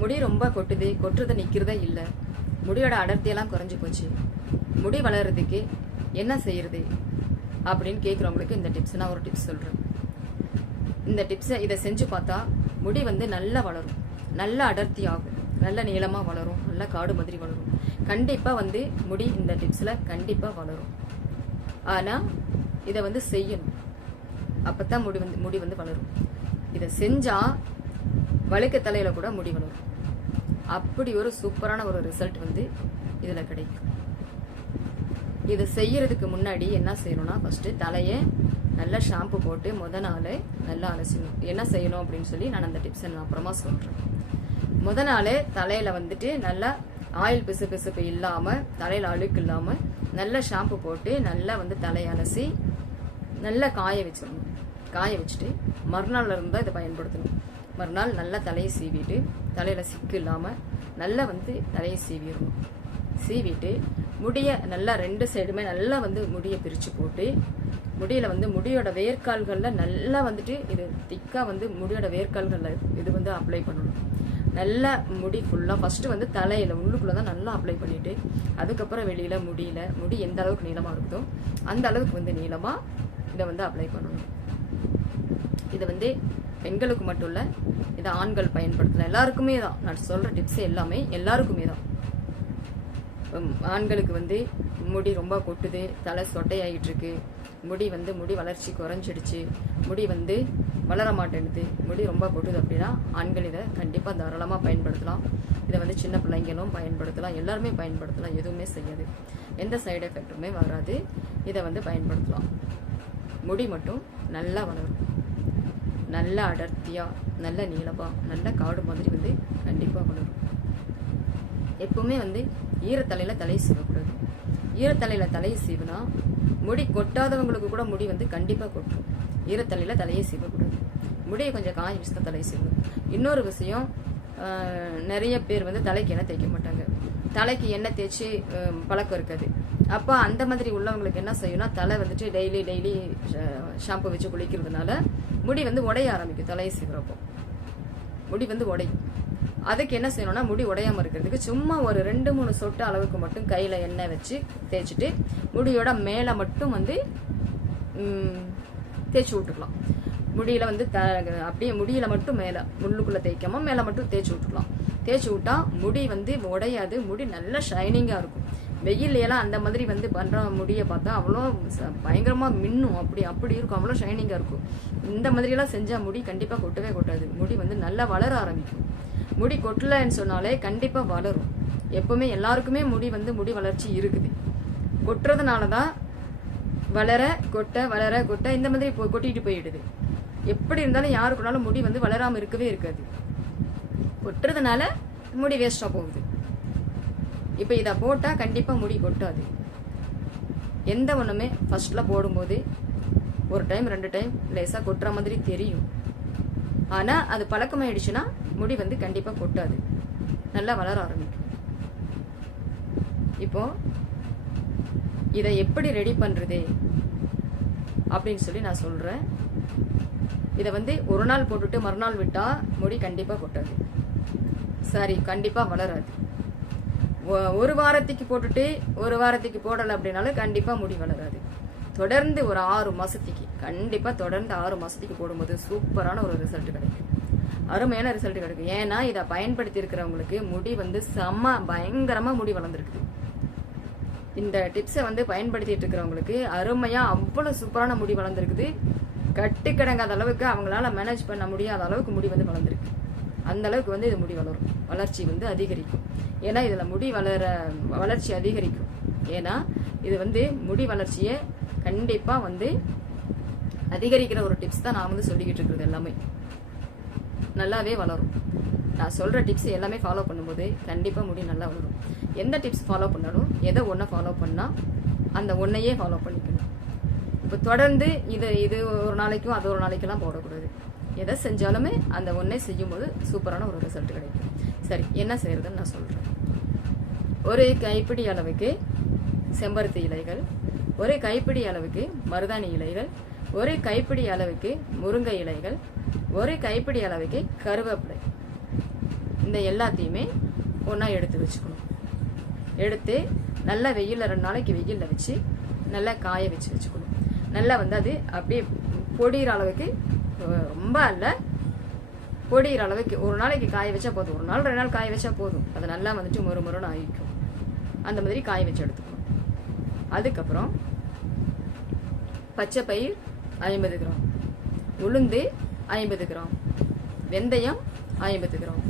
முடி ரொம்ப கொட்டுது கொட்டுறது நிற்கிறதே இல்லை. முடியோட அடர்த்தியெல்லாம் குறைஞ்சி போச்சு. முடி வளர்றதுக்கு என்ன செய்கிறது அப்படின்னு கேட்குறவங்களுக்கு இந்த டிப்ஸ் நான் ஒரு டிப்ஸ் சொல்கிறேன் இந்த டிப்ஸை இதை செஞ்சு பார்த்தா முடி வந்து நல்லா வளரும். நல்லா அடர்த்தி ஆகும் நல்ல நீளமாக வளரும். நல்ல காடு மாதிரி வளரும். கண்டிப்பாக வந்து முடி இந்த டிப்ஸில் கண்டிப்பாக வளரும். ஆனால் இதை வந்து செய்யணும். அப்போ தான் முடி வந்து முடி வந்து வளரும். இதை செஞ்சால் வழுக்க தலையில் கூட முடி வளரும். அப்படி ஒரு சூப்பரான ஒரு ரிசல்ட் வந்து இதில் கிடைக்கும். இதை செய்யறதுக்கு முன்னாடி என்ன செய்யணும்னா ஃபஸ்ட்டு தலையை நல்லா ஷாம்பு போட்டு முத நாள் நல்லா அலசிடணும் என்ன செய்யணும் அப்படின்னு சொல்லி நான் அந்த டிப்ஸை நான் அப்புறமா சொல்கிறேன் முத நாள் தலையில் வந்துட்டு நல்லா ஆயில் பிசு பிசுப்பு இல்லாமல் தலையில் அழுக்கு இல்லாமல் நல்லா ஷாம்பு போட்டு நல்லா வந்து தலையை அலசி நல்லா காய வச்சிடணும். காய வச்சுட்டு மறுநாள்ல இருந்தால் இதை பயன்படுத்தணும். மறுநாள் நல்லா தலையை சீவிட்டு தலையில் சிக்கு இல்லாமல் நல்லா வந்து தலையை சீவிடணும். சீவிட்டு முடியை நல்லா ரெண்டு சைடுமே நல்லா வந்து முடியை பிரித்து போட்டு முடியில் வந்து முடியோட வேர்க்கால்களில் நல்லா வந்துட்டு இது திக்காக வந்து முடியோட வேர்க்கால்களில் இது வந்து அப்ளை பண்ணணும். நல்லா முடி ஃபுல்லாக ஃபஸ்ட்டு வந்து தலையில் உள்ளுக்குள்ளே தான் நல்லா அப்ளை பண்ணிவிட்டு அதுக்கப்புறம் வெளியில் முடியல முடி எந்த அளவுக்கு நீளமாக இருக்குதோ அந்த அளவுக்கு வந்து நீளமாக இதை வந்து அப்ளை பண்ணணும். இதை வந்து பெண்களுக்கு மட்டும் இல்லை இதை ஆண்கள் பயன்படுத்தலாம். எல்லாருக்குமே தான் நான் சொல்கிற டிப்ஸ் எல்லாமே எல்லாருக்குமே தான் ஆண்களுக்கு வந்து முடி ரொம்ப கொட்டுது தலை சொட்டையாகிட்டு இருக்கு முடி வந்து முடி வளர்ச்சி குறைஞ்சிடுச்சு. முடி வந்து வளர மாட்டேங்குது. முடி ரொம்ப கொட்டுது அப்படின்னா ஆண்கள் இதை கண்டிப்பாக தாராளமாக பயன்படுத்தலாம். இதை வந்து சின்ன பிள்ளைங்களும் பயன்படுத்தலாம். எல்லாருமே பயன்படுத்தலாம். எதுவுமே செய்யாது. எந்த சைடு எஃபெக்ட்டுமே வராது. இதை வந்து பயன்படுத்தலாம். முடி மட்டும் நல்லா வளரும். நல்ல அடர்த்தியாக நல்ல நீளமாக நல்ல காடு மாதிரி வந்து கண்டிப்பாக வளரும். எப்பவுமே வந்து ஈரத்தலையில் தலையை சீவக்கூடாது. ஈரத்தலையில் தலையை சீவினா முடி கொட்டாதவங்களுக்கு கூட முடி வந்து கண்டிப்பாக கொட்டும். ஈரத்தலையில் தலையை சீவக்கூடாது. முடியை கொஞ்சம் காய வச்சு தான் தலையை சீவணும். இன்னொரு விஷயம் நிறைய பேர் வந்து தலைக்கு எண்ணெய் தேய்க்க மாட்டாங்க. தலைக்கு எண்ணெய் தேய்ச்சி பழக்கம் இருக்காது. அப்போ அந்த மாதிரி உள்ளவங்களுக்கு என்ன செய்யணும்னா தலை வந்துட்டு டெய்லி டெய்லி ஷாம்பு வச்சு குளிக்கிறதுனால முடி வந்து உடைய ஆரம்பிக்கும் தலையை சீவுறப்போ முடி வந்து உடையும். அதுக்கு என்ன செய்யணும்னா முடி உடையாம இருக்கிறதுக்கு சும்மா ஒரு ரெண்டு மூணு சொட்டு அளவுக்கு மட்டும் கையில எண்ணெய் வச்சு தேய்ச்சிட்டு முடியோட மேலே மட்டும் வந்து தேய்ச்சி விட்டுக்கலாம். முடியில வந்து த அப்படியே முடியில மட்டும் மேலே முள்ளுக்குள்ள தேய்க்காம மேலே மட்டும் தேய்ச்சி விட்டுக்கலாம். தேய்ச்சி விட்டா முடி வந்து உடையாது முடி நல்லா ஷைனிங்காக இருக்கும். வெயில்ல எல்லாம் அந்த மாதிரி வந்து பண்ற முடியை பார்த்தா அவ்வளோ ச- பயங்கரமா மின்னும். அப்படி அப்படி இருக்கும். அவ்வளோ ஷைனிங்காக இருக்கும். இந்த மாதிரியெல்லாம் செஞ்சா முடி கண்டிப்பா கொட்டவே கொட்டாது. முடி வந்து நல்லா வளர ஆரம்பிக்கும். முடி கொட்டலைன்னு சொன்னாலே கண்டிப்பா வளரும். எப்பவுமே எல்லாருக்குமே முடி வந்து முடி வளர்ச்சி இருக்குது. கொட்டுறதுனால தான் வளர கொட்ட வளர கொட்ட இந்த மாதிரி கொட்டிட்டு போயிடுது. எப்படி இருந்தாலும் யாருக்குனாலும் முடி வந்து வளராம இருக்கவே இருக்காது. கொட்டுறதுனால முடி வேஸ்டா போகுது. இப்போ இதை போட்டால் கண்டிப்பாக முடி கொட்டாது. எந்த ஒன்றுமே ஃபஸ்ட்டில் போடும்போது ஒரு டைம் ரெண்டு டைம் லேசாக கொட்டுற மாதிரி தெரியும். ஆனால் அது பழக்கமாயிடுச்சுன்னா முடி வந்து கண்டிப்பாக கொட்டாது. நல்லா வளர ஆரம்பிக்கும். இப்போ இதை எப்படி ரெடி பண்ணுறது அப்படின்னு சொல்லி நான் சொல்கிறேன் இதை வந்து ஒரு நாள் போட்டுட்டு மறுநாள் விட்டால் முடி கண்டிப்பாக கொட்டாது. சரி கண்டிப்பாக வளராது. ஒரு வாரத்துக்கு போட்டுட்டு ஒரு வாரத்துக்கு போடலை அப்படின்னாலும் கண்டிப்பாக முடி வளராது. தொடர்ந்து ஒரு ஆறு மாதத்துக்கு கண்டிப்பாக தொடர்ந்து ஆறு மாதத்துக்கு போடும்போது சூப்பரான ஒரு ரிசல்ட் கிடைக்கும். அருமையான ரிசல்ட் கிடைக்கும். ஏன்னா இதை பயன்படுத்தி இருக்கிறவங்களுக்கு முடி வந்து செம்ம பயங்கரமாக முடி வளர்ந்துருக்குது. இந்த டிப்ஸை வந்து பயன்படுத்திட்டு இருக்கிறவங்களுக்கு அருமையாக அவ்வளோ சூப்பரான முடி வளர்ந்துருக்குது. கட்டு கிடங்காத அளவுக்கு அவங்களால மேனேஜ் பண்ண முடியாத அளவுக்கு முடி வந்து வளர்ந்துருக்கு. அந்த அளவுக்கு வந்து இது முடி வளரும். வளர்ச்சி வந்து அதிகரிக்கும். ஏன்னா இதில் முடி வளர வளர்ச்சி அதிகரிக்கும். ஏன்னா இது வந்து முடி வளர்ச்சியை கண்டிப்பாக வந்து அதிகரிக்கிற ஒரு டிப்ஸ் தான் நான் வந்து சொல்லிக்கிட்டு இருக்கிறது எல்லாமே. நல்லாவே வளரும். நான் சொல்கிற டிப்ஸ் எல்லாமே ஃபாலோ பண்ணும்போது கண்டிப்பாக முடி நல்லா வளரும். எந்த டிப்ஸ் ஃபாலோ பண்ணாலும் எதை ஒன்றை ஃபாலோ பண்ணால் அந்த ஒன்றையே ஃபாலோ பண்ணிக்கணும். இப்போ தொடர்ந்து இது இது ஒரு நாளைக்கும் அது ஒரு நாளைக்கெல்லாம் போடக்கூடாது. எதை செஞ்சாலுமே அந்த ஒன்றை செய்யும்போது சூப்பரான ஒரு ரிசல்ட் கிடைக்கும். சரி என்ன செய்யறதுன்னு நான் சொல்கிறேன் ஒரு கைப்பிடி அளவுக்கு செம்பருத்தி இலைகள் ஒரு கைப்பிடி அளவுக்கு மருதாணி இலைகள் ஒரு கைப்பிடி அளவுக்கு முருங்கை இலைகள் ஒரு கைப்பிடி அளவுக்கு கருவேப்பிலை. இந்த எல்லாத்தையுமே ஒன்றா எடுத்து வச்சுக்கணும். எடுத்து நல்லா வெயிலில் ரெண்டு நாளைக்கு வெயிலில் வச்சு நல்லா காய வச்சு வச்சுக்கணும். நல்லா வந்து அது அப்படியே பொடிகிற அளவுக்கு ரொம்ப அல்ல. பொடிகிற அளவுக்கு ஒரு நாளைக்கு காய வச்சா போதும். ஒரு நாள் ரெண்டு நாள் காய வச்சா போதும். அது நல்லா வந்துட்டு மொறு மொறுன்னு ஆயிக்கும். அந்த மாதிரி காய வச்சு எடுத்துக்கணும். அதுக்கப்புறம் பச்சை பயிர் ஐம்பது கிராம். உளுந்து ஐம்பது கிராம். வெந்தயம் ஐம்பது கிராம்.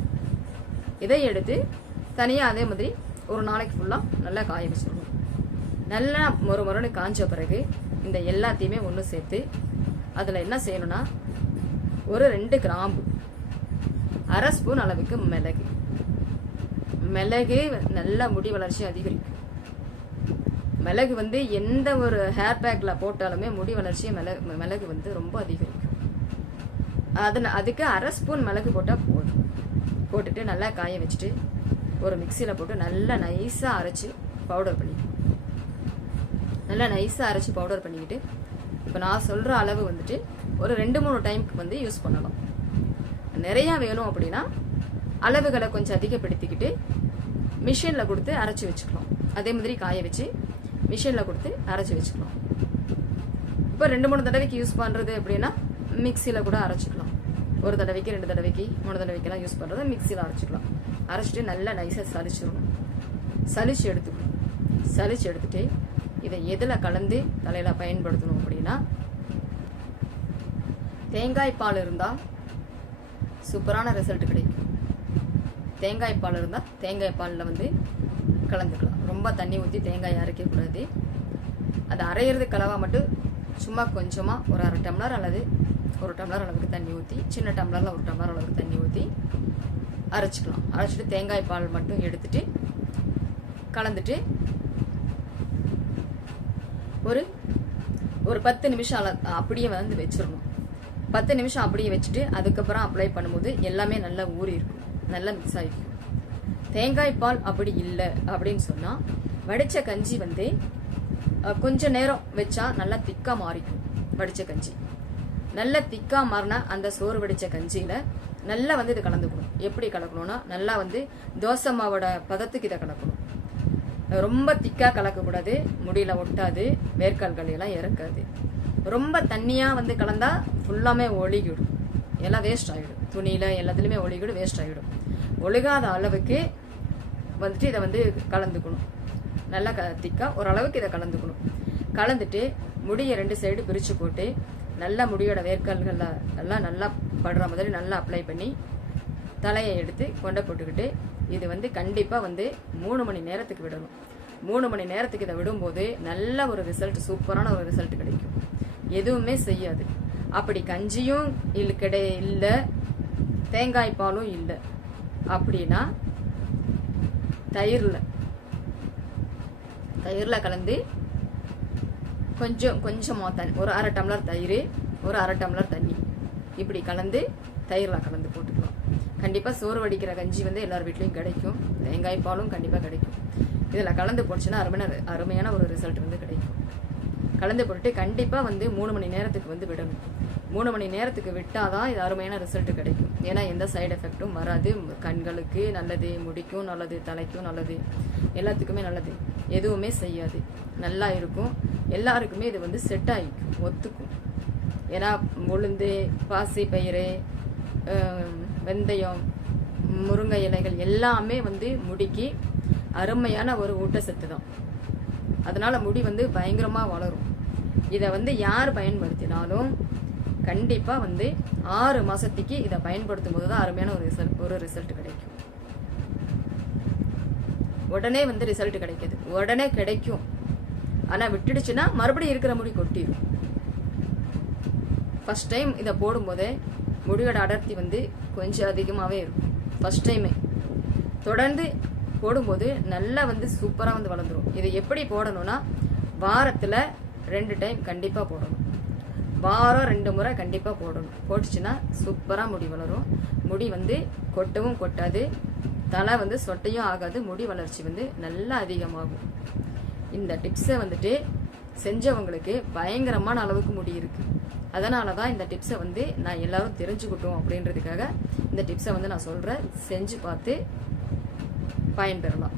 இதை எடுத்து தனியாக அதே மாதிரி ஒரு நாளைக்கு ஃபுல்லாக நல்லா காய வச்சிடணும். நல்லா மொறு மொறுன்னு காஞ்ச பிறகு இந்த எல்லாத்தையுமே ஒன்று சேர்த்து அதில் என்ன செய்யணும்னா ஒரு ரெண்டு கிராம்பு. அரை ஸ்பூன் அளவுக்கு மிளகு. மிளகு நல்லா முடி வளர்ச்சி அதிகரிக்கும். மிளகு வந்து எந்த ஒரு ஹேர் பேக்கில் போட்டாலுமே முடி வளர்ச்சியை மிளகு மிளகு வந்து ரொம்ப அதிகரிக்கும். அது அதுக்கு அரை ஸ்பூன் மிளகு போட்டால் போதும். போட்டுட்டு நல்லா காய வச்சுட்டு ஒரு மிக்சியில் போட்டு நல்லா நைஸாக அரைச்சி பவுடர் பண்ணிக்கணும் நல்லா நைஸாக அரைச்சி பவுடர் பண்ணிக்கிட்டு இப்போ நான் சொல்கிற அளவு வந்துட்டு ஒரு ரெண்டு மூணு டைமுக்கு வந்து யூஸ் பண்ணலாம் நிறையா வேணும் அப்படின்னா அளவுகளை கொஞ்சம் அதிகப்படுத்திக்கிட்டு மிஷினில் கொடுத்து அரைச்சி வச்சுக்கலாம் அதே மாதிரி காய வச்சு மிஷினில் கொடுத்து அரைச்சி வச்சுக்கலாம் இப்போ ரெண்டு மூணு தடவைக்கு யூஸ் பண்ணுறது அப்படின்னா மிக்சியில் கூட அரைச்சிக்கலாம். ஒரு தடவைக்கு ரெண்டு தடவைக்கு மூணு தடவைக்கெல்லாம் யூஸ் பண்ணுறத மிக்சியில் அரைச்சிக்கலாம். அரைச்சிட்டு நல்லா நைஸாக சலிச்சிடணும். சலிச்சு எடுத்துக்கணும். சலிச்சு எடுத்துட்டு இதை எதில் கலந்து தலையில் பயன்படுத்தணும் அப்படின்னா தேங்காய் பால் இருந்தால் சூப்பரான ரிசல்ட் கிடைக்கும். தேங்காய் பால் இருந்தால் தேங்காய் பாலில் வந்து கலந்துக்கலாம். ரொம்ப தண்ணி ஊற்றி தேங்காய் அரைக்கக்கூடாது அது அரையிறது கலவா மட்டும் சும்மா கொஞ்சமாக ஒரு அரை டம்ளர் அல்லது ஒரு டம்ளர் அளவுக்கு தண்ணி ஊற்றி சின்ன டம்ளரில் ஒரு டம்ளர் அளவுக்கு தண்ணி ஊற்றி அரைச்சிக்கலாம். அரைச்சிட்டு தேங்காய் பால் மட்டும் எடுத்துட்டு கலந்துட்டு ஒரு ஒரு பத்து நிமிஷம் அப்படியே வந்து வச்சிடணும் பத்து நிமிஷம் அப்படியே வச்சுட்டு அதுக்கப்புறம் அப்ளை பண்ணும்போது எல்லாமே நல்லா ஊறி இருக்கும். நல்லா மிக்ஸ் ஆகிருக்கும் தேங்காய் பால் அப்படி இல்லை அப்படின்னு சொன்னால் வடித்த கஞ்சி வந்து கொஞ்சம் கொஞ்ச நேரம் வச்சா நல்லா திக்காக மாறிக்கும் வடித்த கஞ்சி. நல்லா திக்காக மாறினா அந்த சோறு வடித்த கஞ்சியில் நல்லா வந்து இது கலந்துக்கணும். எப்படி கலக்கணும்னா நல்லா வந்து தோசை மாவோட பதத்துக்கு இதை கலக்கணும். ரொம்ப திக்காக கலக்கக்கூடாது முடியல ஒட்டாது வேர்க்கால்கள் எல்லாம் இறக்காது. ரொம்ப தண்ணியாக வந்து கலந்தால் ஃபுல்லாமே ஒழுகிடும். எல்லாம் வேஸ்ட் ஆகிடும் துணியில் எல்லாத்துலேயுமே ஒழுகிடும் வேஸ்ட் ஆகிடும் ஒழுகாத அளவுக்கு வந்துட்டு இதை வந்து கலந்துக்கணும். நல்லா க திக்காக ஓரளவுக்கு இதை கலந்துக்கணும். கலந்துட்டு முடியை ரெண்டு சைடு பிரித்து போட்டு நல்லா முடியோட வேர்க்கால்கள் எல்லாம் நல்லா படுற மாதிரி நல்லா அப்ளை பண்ணி தலையை எடுத்து கொண்டை போட்டுக்கிட்டு இது வந்து கண்டிப்பாக வந்து மூணு மணி நேரத்துக்கு விடணும். மூணு மணி நேரத்துக்கு இதை விடும்போது நல்ல ஒரு ரிசல்ட் சூப்பரான ஒரு ரிசல்ட் கிடைக்கும். எதுவுமே செய்யாது. அப்படி கஞ்சியும் இல்லை கிடை இல்லை. தேங்காய் பாலும் இல்லை. அப்படின்னா தயிரில். தயிரில் கலந்து கொஞ்சம் கொஞ்சமாக தண்ணி ஒரு அரை டம்ளர் தயிர் ஒரு அரை டம்ளர் தண்ணி. இப்படி கலந்து தயிரில் கலந்து போட்டுக்கலாம். கண்டிப்பாக சோறு வடிக்கிற கஞ்சி வந்து எல்லார் வீட்லேயும் கிடைக்கும். தேங்காய் பாலும் கண்டிப்பாக கிடைக்கும். இதில் கலந்து போச்சுன்னா அருமையான அருமையான ஒரு ரிசல்ட் வந்து கிடைக்கும். கலந்து போட்டுட்டு கண்டிப்பாக வந்து மூணு மணி நேரத்துக்கு வந்து விடணும். மூணு மணி நேரத்துக்கு விட்டால் தான் இது அருமையான ரிசல்ட் கிடைக்கும். ஏன்னா எந்த சைடு எஃபெக்ட்டும் வராது. கண்களுக்கு நல்லது முடிக்கும் நல்லது தலைக்கும் நல்லது. எல்லாத்துக்குமே நல்லது. எதுவுமே செய்யாது. நல்லா இருக்கும். எல்லாருக்குமே இது வந்து செட் ஆகிக்கும். ஒத்துக்கும். ஏன்னா உளுந்து பாசி பயிறு வெந்தயம் முருங்கை இலைகள் எல்லாமே வந்து முடிக்கு அருமையான ஒரு ஊட்டச்சத்து தான் அதனால முடி வந்து பயங்கரமாக வளரும். இதை வந்து யார் பயன்படுத்தினாலும் கண்டிப்பாக வந்து ஆறு மாதத்துக்கு இதை பயன்படுத்தும் போது தான் அருமையான ஒரு ரிசல்ட் ஒரு ரிசல்ட் கிடைக்கும். உடனே வந்து ரிசல்ட் கிடைக்கிது. உடனே கிடைக்கும். ஆனால் விட்டுடுச்சுன்னா மறுபடியும் இருக்கிற முடி கொட்டிடும் ஃபஸ்ட் டைம் இதை போடும்போதே முடியோட அடர்த்தி வந்து கொஞ்சம் அதிகமாகவே இருக்கும். ஃபர்ஸ்ட் டைமே தொடர்ந்து போடும்போது நல்லா வந்து சூப்பராக வந்து வளர்ந்துரும். இதை எப்படி போடணும்னா வாரத்தில் ரெண்டு டைம் கண்டிப்பாக போடணும். வாரம் ரெண்டு முறை கண்டிப்பாக போடணும். போட்டுச்சுன்னா சூப்பராக முடி வளரும். முடி வந்து கொட்டவும் கொட்டாது. தலை வந்து சொட்டையும் ஆகாது. முடி வளர்ச்சி வந்து நல்லா அதிகமாகும். இந்த டிப்ஸை வந்துட்டு செஞ்சவங்களுக்கு பயங்கரமான அளவுக்கு முடி இருக்கு. அதனால தான் இந்த டிப்ஸை வந்து நான் எல்லாரும் தெரிஞ்சுக்கிட்டோம் அப்படின்றதுக்காக இந்த டிப்ஸை வந்து நான் சொல்கிறேன் செஞ்சு பார்த்து பயன்பெறலாம்.